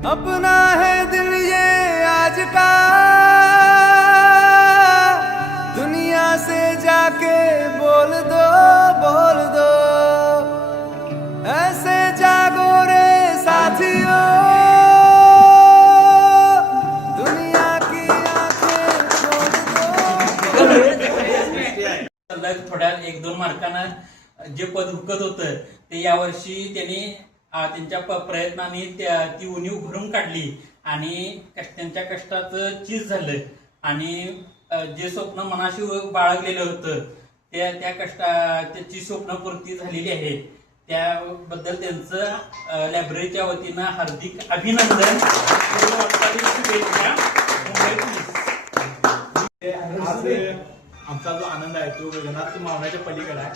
अपना है दिल ये आज का, दुनिया से जाके बोल दो, बोल दो, ऐसे जागो रे साथियों, दुनिया की आंखें खोल दो। थोड्या 1-2 मार्कानं जे पद हुकत होतं ते यावर्षी त्यांनी त्यांच्या प्रयत्नाने ती उणीव भरून काढली आणि त्यांच्या कष्टाचं चीज झालं आणि जे स्वप्न मनाशी बाळगलेलं होतं त्याची स्वप्नपूर्ती झालेली आहे. त्याबद्दल त्यांचं लायब्ररीच्या वतीनं हार्दिक अभिनंदन. आमचा जो आनंद आहे तो गगनात मावण्याच्या पलीकडे आहे.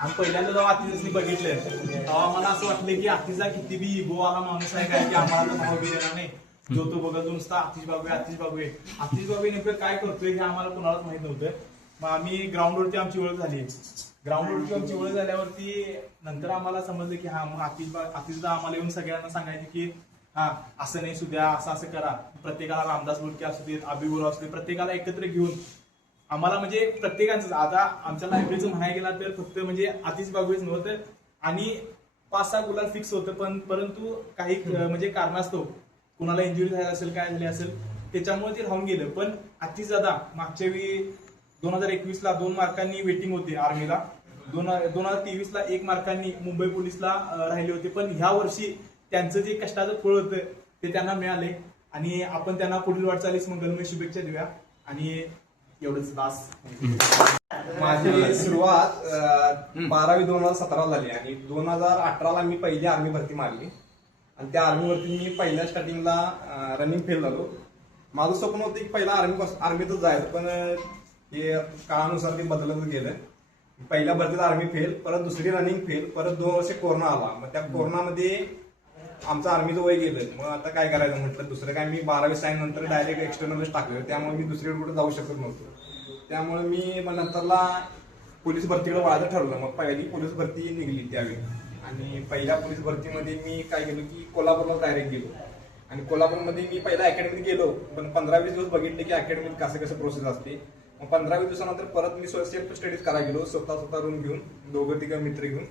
आणि पहिल्यांदा जेव्हा आतिशनी बघितलं तेव्हा मला असं वाटलं की आतिशचा किती बी इगोवाला माणूस आहे काय की आम्हाला तर नाव बी देणार नाही. जो तो बघत नुसता आतिश बाबू आतिश बाबू आतिश बाबू नेमकं काय करतोय हे आम्हाला कोणालाच माहित नव्हतं. मग आम्ही ग्राउंडवरती आमची ओळख झाली. ग्राउंडवरती आमची ओळख झाल्यावरती नंतर आम्हाला समजलं की हा मग आतिशदा आम्हाला येऊन सगळ्यांना सांगायचे की हा असं नाही सुद्या असं असं करा. प्रत्येकाला रामदास बोलके असू देत, अभिगुरू असू देत, प्रत्येकाला एकत्र घेऊन आम्हाला म्हणजे प्रत्येकाचं आता आमच्या लायब्ररीचं म्हणायला गेला तर फक्त म्हणजे आतिश बागवेच नव्हतं आणि 5-6 गुलाल फिक्स होतं. परंतु काही म्हणजे कारणास्तव कुणाला इंजुरी झाली असेल काय झाली असेल त्याच्यामुळे ते राहून गेलं. पण आतिश दादा मागच्या वेळी 2021ला 2 मार्कांनी वेटिंग होते आर्मीला, 2023ला 1 मार्कांनी मुंबई पोलीसला राहिले होते. पण ह्या वर्षी त्यांचं जे कष्टाचं फळ होतं ते त्यांना मिळाले आणि आपण त्यांना पुढील वाटचालीस मंगलमय शुभेच्छा देऊया. आणि एवढंच दास. माझी सुरुवात 12वी 2017 झाली आणि 2018ला मी पहिली आर्मी भरती मारली आणि त्या आर्मीवरती मी पहिल्या स्टार्टिंगला रनिंग फेल झालो. माझं स्वप्न होतं की पहिला आर्मीतच जायचं, पण हे काळानुसार ते बदलत गेलं. पहिल्या भरतीत आर्मी फेल, परत दुसरी रनिंग फेल, परत 2 वर्ष कोरोना आला. मग त्या कोरोनामध्ये आमचं आर्मीचं वय गेलं. मग आता काय करायचं म्हटलं दुसरं काय. मी 12वी सायन्स नंतर डायरेक्ट एक्सटर्नलच टाकलं, त्यामुळे मी दुसरीकडे कुठे जाऊ शकत नव्हतो. त्यामुळे मी मग नंतरला पोलीस भरतीकडे वळायचं ठरवलं. मग पहिली पोलीस भरती निघली त्यावेळी आणि पहिल्या पोलीस भरतीमध्ये मी काय केलं की कोल्हापूरला डायरेक्ट गेलो आणि कोल्हापूरमध्ये मी पहिल्या अकॅडमीत गेलो. पण 15-20 दिवस बघितले की अकॅडमीत कसं प्रोसेस असते. मग 15-20 दिवसानंतर परत मी सेल्फ स्टडीज करायला गेलो, स्वतः रूम घेऊन 2-3 मित्र घेऊन.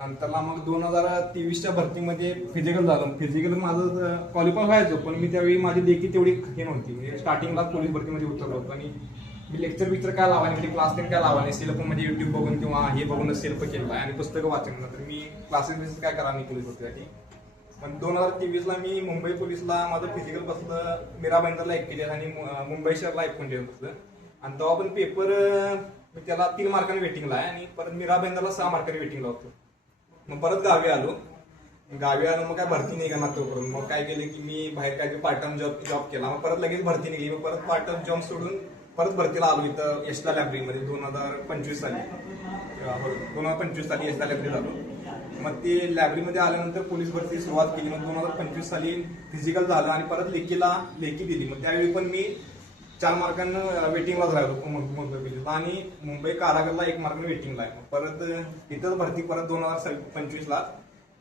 नंतरला मग 2023च्या भरतीमध्ये फिजिकल झालं. फिजिकल माझं क्वालिफाय व्हायचं, पण मी त्यावेळी माझी देखी तेवढी हे नव्हती. म्हणजे स्टार्टिंगला पोलीस भरतीमध्ये उतरलो होतो आणि मी लेक्चर काय लावायला म्हणजे क्लास काय लावायला सेल्फ म्हणजे युट्यूब बघून किंवा हे बघूनच सेल्फ केलं आहे आणि पुस्तकं वाचन. नंतर मी क्लासेस काय करा मी पोलीस भरतीसाठी. पण 2023ला मी मुंबई पोलीसला माझं फिजिकल बसलं, मीरा बंदरला 41 आणि मुंबई शहरला 49 बसलं. आणि तेव्हा पण पेपर त्याला 3 मार्कांनी वेटिंगला आहे आणि परत मीरा बंदरला 6 मार्कांनी वेटिंगला होतो. मग परत गावी आलो. मग काय भरती नाही करणार तोपर्यंत. मग काय केलं की मी बाहेर काय पार्ट टाइम जॉब केला. मग परत लगेच भरती निघली. मग परत पार्ट टाइम जॉब सोडून परत भरतीला आलो इथं यशला लायब्ररीमध्ये 2025 साली यशला लायब्ररीत आलो. मग ते लायब्ररीमध्ये आल्यानंतर पोलीस भरती सुरुवात केली. मग 2025 साली फिजिकल झालं आणि परत लेखी दिली. मग त्यावेळी पण मी 4 मार्कांना वेटिंगलाच राहिलो मुंबई आणि मुंबई कारागरला 1 मार्कांना वेटिंगला आहे. परत इथंच भरती परत 2025ला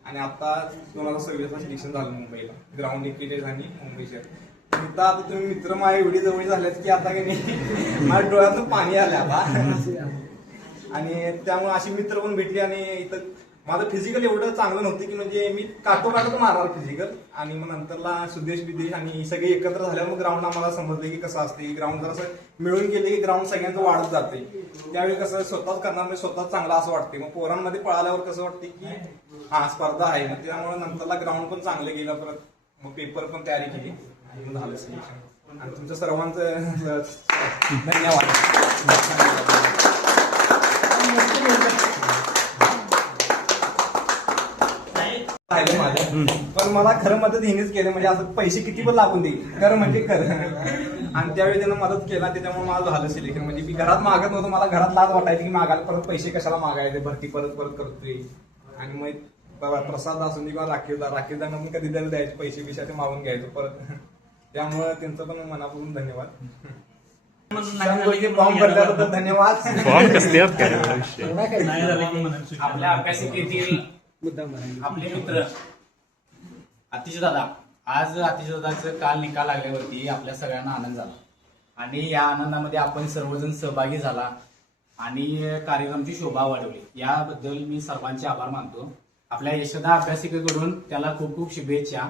आणि आता 2026ला सिलेक्शन झालं मुंबईला ग्राउंड इक्विटेज आणि मुंबई शहर. इथं आता तुम्ही मित्र माझ्या एवढी जवळ झाल्यात की आता की नाही माझ्या डोळ्यातून पाणी आलं आता. आणि त्यामुळे अशी मित्र पण भेटली आणि इथं माझं फिजिकल एवढं चांगलं नव्हतं की म्हणजे मी काटो मारणार फिजिकल. आणि मग नंतरला सुदेश विदेश आणि सगळे एकत्र झाल्यावर मग ग्राउंड आम्हाला समजले की कसं असते. ग्राउंड जर असं मिळून गेले की ग्राउंड सगळ्यांचं वाढत जाते. त्यावेळी कसं स्वतःच करणार म्हणजे स्वतःच चांगला असं वाटते. मग पोरांमध्ये पळाल्यावर कसं वाटते की हा स्पर्धा आहे. मग त्यामुळे नंतरला ग्राउंड पण चांगलं गेलं. परत मग पेपर पण तयारी केली आणि मग झालं सिलेक्शन. आणि तुमच्या सर्वांचं धन्यवाद. पण मला खरं मदत हिनेच केलं. म्हणजे असं पैसे किती पण लागून देईल कर म्हणजे कर. आणि त्यावेळी त्यानं मदत केला त्याच्यामुळे मला झालं सिलेक्शन. म्हणजे मी घरात मागत नव्हतं. मला घरात लाज वाटायची की मागायला परत पैसे कशाला मागायचे, भरती परत करतोय. आणि मग प्रसाद असून किंवा राखीदार पण कधी द्यायचे पैसे बिशा ते मागून घ्यायचो परत. त्यामुळे त्यांचं पण मनापासून धन्यवाद. फॉर्म भरल्याबद्दल धन्यवाद. आपल्या अभ्यासिकेतील आपले मित्र आतिश दादा आज अतिशयोधाचं काल निकाल लागल्यावरती आपल्या सगळ्यांना आनंद झाला आणि या आनंदामध्ये आपण सर्वजण सहभागी झाला आणि कार्यक्रमाची शोभा वाढवली. याबद्दल मी सर्वांचे आभार मानतो. आपल्या यशोदा अभ्यासिकेकडून त्याला खूप खूप शुभेच्छा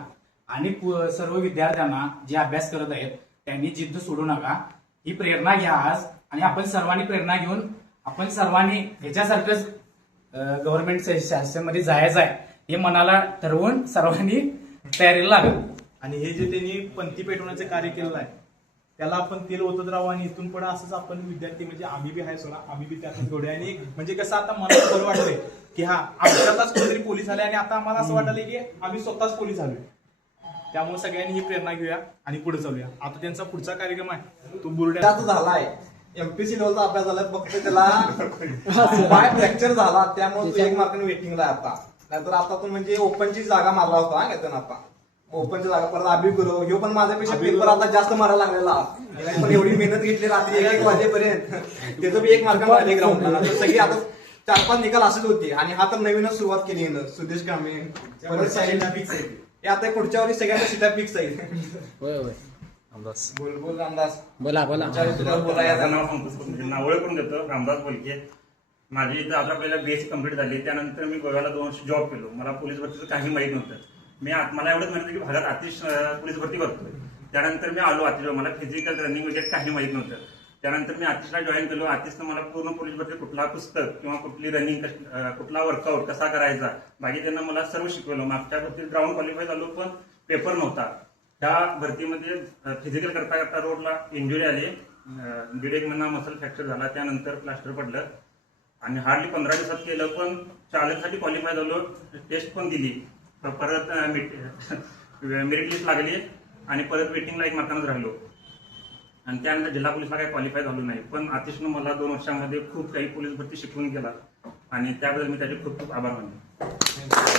आणि सर्व विद्यार्थ्यांना जे अभ्यास करत आहेत त्यांनी जिद्द सोडू नका. ही प्रेरणा घ्या आज आणि आपण सर्वांनी प्रेरणा घेऊन आपण सर्वांनी ह्याच्यासारखंच गव्हर्नमेंट शासनामध्ये जायचं आहे हे मनाला ठरवून सर्वांनी तयारीला लागेल. आणि हे जे त्यांनी पंथी पेटवण्याचं कार्य केलेलं आहे त्याला आपण तेल ओतत राहू आणि इथून पुढे असंच आपण विद्यार्थी म्हणजे आम्ही बी आहे सोडा आम्ही बी त्यातच जोडे आणि म्हणजे कसं आता मला बरं वाटतंय की हा आमच्यातच कोणतरी पोलीस झाले आणि आता आम्हाला असं वाटलंय की आम्ही स्वतःच पोलीस झालोय. त्यामुळे सगळ्यांनी ही प्रेरणा घेऊया आणि पुढे चालूया. आता त्यांचा पुढचा कार्यक्रम आहे तो बुरड्या त्यात झालाय एमपीसी लेवलचा अभ्यास झाला फक्त त्याला पाय फ्रॅक्चर झाला त्यामुळे तो 1 मार्काने वेटिंगला आहे आता. नाहीतर आता तो म्हणजे ओपनची जागा मारला होता घेतो आता ओपनची जागा परत अभि करू ह्यो पण माझ्यापेक्षा पेपर आता जास्त मारायला लागलेला पण एवढी मेहनत घेतली रात्री 1 वाजेपर्यंत त्याचं बी 1 मार्काने आले ग्राउंडला. सगळी आता 4-5 निकाल असेच होते आणि हा तर नवीनच सुरुवात केली सुदेश कांबळे परत साईड फिक्स आहे. हे आता पुढच्या वेळी सगळ्यांना सीटा फिक्स आहे. बोल रामदास बोला माझं नाव सांगतो नाव ओळख करून देतो रामदास बोलके. माझी इथं आता पहिला बीएससी कंप्लीट झाली त्यानंतर मी गोव्याला 2 वर्ष जॉब केलो. मला पोलीस भरतीचं काही माहित नव्हतं. मला एवढंच माहिती की भागात आतिश पोलीस भरती करतोय. त्यानंतर मी आलो आतिश मला फिजिकल रनिंग वगैरे काही माहित नव्हतं. त्यानंतर मी आतिशला जॉईन केलो. आतिशनं मला पूर्ण पोलीस भरती कुठला पुस्तक किंवा कुठली रनिंग कुठला वर्कआउट कसा करायचा बाकी त्यांना मला सर्व शिकवलं. मागच्या भरतीत ग्राउंड क्वालिफाय झालो पण पेपर नव्हता. त्या भरतीमध्ये फिजिकल करता करता रोडला इंजुरी आली. 1.5 महिना मसल फ्रॅक्चर झाला. त्यानंतर प्लास्टर पडलं आणि हार्डली 15 दिवसात केलं पण चालकसाठी क्वालिफाय झालो. टेस्ट पण दिली परत मेरिट लिस्ट लागली आणि परत वेटिंगला 1 मार्कानंच राहिलो आणि त्यानंतर जिल्हा पोलीसला काही क्वालिफाय झालो नाही. पण आतिशनं मला 2 वर्षामध्ये खूप काही पोलीस भरती शिकवून गेला आणि त्याबद्दल मी त्याचे खूप खूप आभार मानतो.